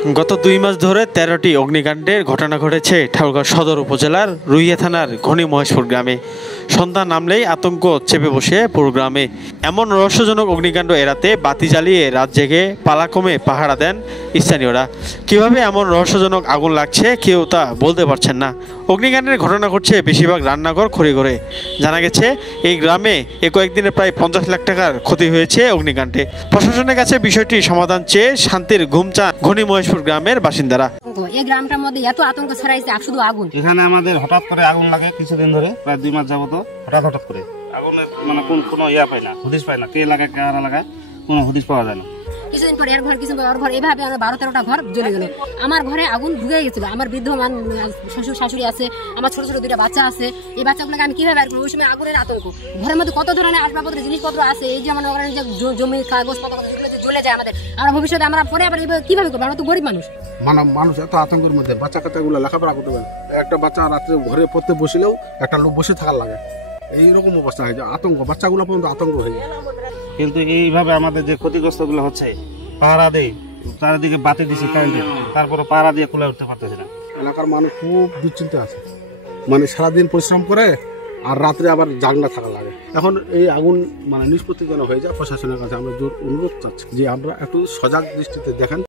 গত 2 মাস ধরে 13টি অগ্নিকাণ্ডের ঘটনা ঘটেছে ঠাকুরগাঁও সদর উপজেলার রুইয়া থানার ঘনি মহেশপুর গ্রামে। সন্ধ্যা নামলেই আতঙ্ক চেপে বসে পুরো গ্রামে। এমন রহস্যজনক অগ্নিকাণ্ড এড়াতে বাতি জ্বালিয়ে রাত জেগে পালাক্রমে পাহারা দেন স্থানীয়রা। কিভাবে এমন রহস্যজনক আগুন লাগছে কেউ তা বলতে পারছেন না। অগ্নিকাণ্ডের ঘটনা ঘটছে বেশিরভাগ রান্নাঘর খড়িঘরে। জানা গেছে এই গ্রামে কয়েকদিনে প্রায় 50 লাখ টাকার ক্ষতি হয়েছে অগ্নিকাণ্ডে। প্রশাসনের কাছে বিষয়টি সমাধান চেয়ে শান্তির ঘুম চান ঘনি মহেশপুর গ্রামের বাসিন্দারা। এই গ্রামটার মধ্যে এত আতঙ্ক ছড়াইছে, শুধু আগুন। এখানে আমাদের হঠাৎ করে আগুন লাগে কিছুদিন ধরে, প্রায় 2 মাস যাবত হঠাৎ করে আগুনের মানে কোনো ইয়া পায় না, হদিশ পায় না, কে লাগায় কারা লাগায় কোনো হদিশ পাওয়া যায় না। কিছুদিন পর এর ঘর, কিছুদিন পর ওর ঘর, এইভাবে আমার 12-13টা ঘর জ্বলে গেল। আমার ঘরে আগুন ঢুকে গেছিল। আমার বৃদ্ধমান শ্বশুর শাশুড়ি আছে, আমার ছোট ছোট 2টা বাচ্চা আছে। এই বাচ্চাগুলোকে আমি কিভাবে বের করবো? ওই সময় আগুনের আতঙ্ক। ঘরের মধ্যে কত ধরনের আসবাবপত্র জিনিসপত্র আছে, এই যে মনে করেন যে জমির কাগজপত্র জ্বলে যায় আমাদের। আমরা ভবিষ্যতে আমরা পরে আবার কিভাবে করবো? আমরা তো গরিব মানুষ। মানুষ এত আতঙ্কের মধ্যে, বাচ্চা কাচ্চাগুলো লেখাপড়া করতে পারে। একটা বাচ্চা রাত্রে ঘরে পড়তে বসলেও একটা লোক বসে থাকার লাগে। এইরকম অবস্থা হয়ে যায়, আতঙ্ক, বাচ্চাগুলো পর্যন্ত আতঙ্ক হয়ে যায়। কিন্তু এইভাবে আমাদের যে ক্ষতিগ্রস্ত গুলো হচ্ছে, পাহারা দেয়, চারিদিকে বাতি দিচ্ছে কারেন্টের, তারপরে পাহারা দিয়ে খুলে উঠতে পারতেছে না। এলাকার মানুষ খুব দুশ্চিন্তা আছে, মানে সারাদিন পরিশ্রম করে আর রাত্রে আবার জাগনা থাকা লাগে। এখন এই আগুন মানে নিষ্পত্তি যেন হয়ে যায়। প্রশাসনের কাছে আমরা জোর অনুরোধ চাচ্ছি যে আমরা একটু সজাগ দৃষ্টিতে দেখেন।